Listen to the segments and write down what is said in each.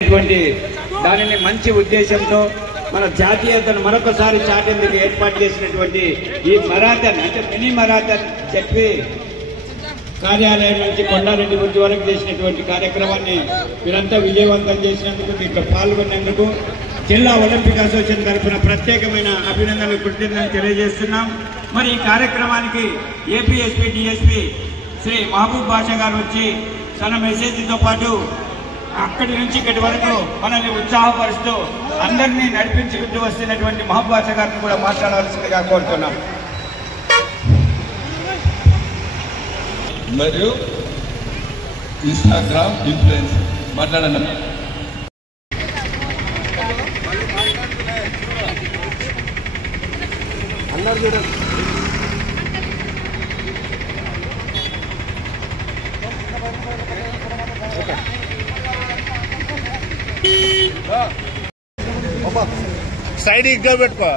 దానిని మంచి ఉద్దేశంతో మన జాతీయతను మరొకసారి చాటేందుకు ఏర్పాటు చేసినటువంటి ఈ మరాథన్ అంటే మినీ మరాథన్ చెప్పి కార్యాలయం నుంచి కొండారెడ్డి గురించి వరకు చేసినటువంటి కార్యక్రమాన్ని మీరంతా విజయవంతం చేసినందుకు దీంట్లో పాల్గొనేందుకు జిల్లా ఒలింపిక్ అసోసియేషన్ తరఫున ప్రత్యేకమైన అభినందనలు కృతజ్ఞతలు తెలియజేస్తున్నాం. మరి ఈ కార్యక్రమానికి AP SP DSP Shri Mahaboob Basha గారు వచ్చి తన మెసేజ్తో పాటు అక్కడి నుంచి ఇక్కడి వరకు మనల్ని ఉత్సాహపరుస్తూ అందరినీ నడిపించుకుంటూ వస్తున్నటువంటి మహబూబ్ బాషా గారిని కూడా మాట్లాడవలసిందిగా కోరుతున్నాం. మరియు ఇన్స్టాగ్రామ్ ఇన్ఫ్లుయెన్స్ మాట్లాడండి. అందరు చూడండి. సైడ్ ఇంకా పెట్టుకో,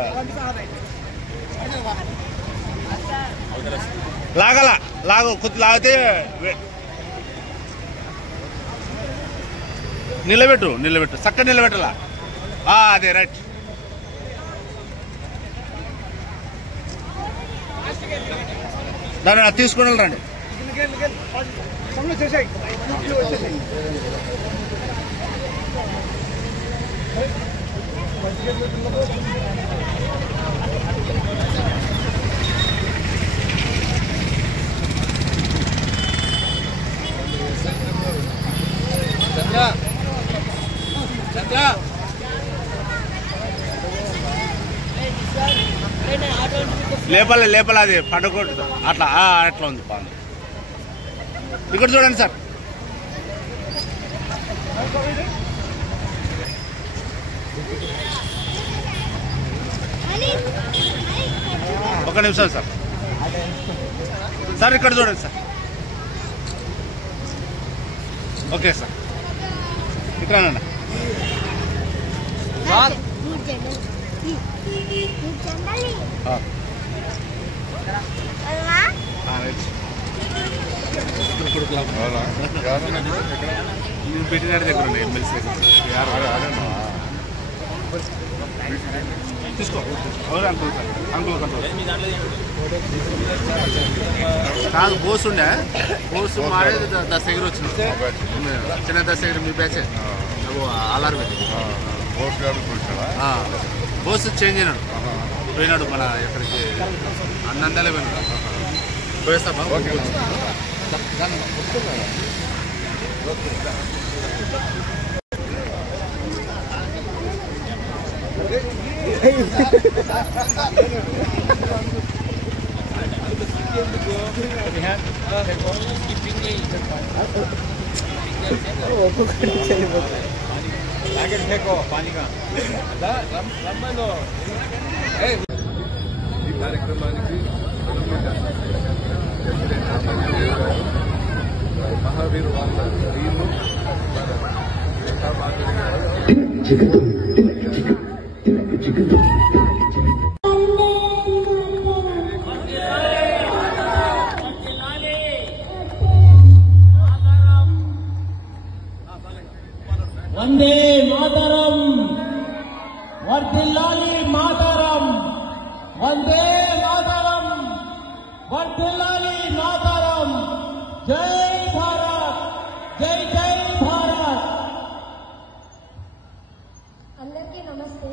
లాగు కొద్ది లాగితే నిలబెట్టు చక్కగా నిలబెట్టాలా. అదే రైట్. దాన్ని తీసుకుని రండి. లేపల అది పండుగ అట్లా అట్లా ఉంది. బాగుంది. ఇక్కడ చూడండి సార్. ఒక నిమిషం సార్. సార్ ఇక్కడ చూడండి సార్. ఓకే సార్ ఇక్కడ పెట్టినాడు దగ్గర ఉన్నాయి ఎమ్మెల్సీ తీసుకో. ఎవరు అంకుల్ సార్? అంకుల్ కాదు బోస్ ఉండే బోస్ మారే 10 దగ్గర వచ్చిన చిన్న 10 దగ్గర మీ బ్యాచ్ అలారం పెట్టి బోస్ చేంజ్ అయినాడు పోయినాడు మన ఎక్కడికి అన్నందాలే పోయినాడు. పోయేస్తామా? ఈ కార్యక్రమానికి మహావీర్ వాళ్ళ వీళ్ళు వందే మాతరం, వర్ధిల్లాలి మాతరం, వందే మాతరం, వర్ధిల్లాలి మాతరం. జై భారత్, జై జై భారత్. అందరికీ నమస్తే.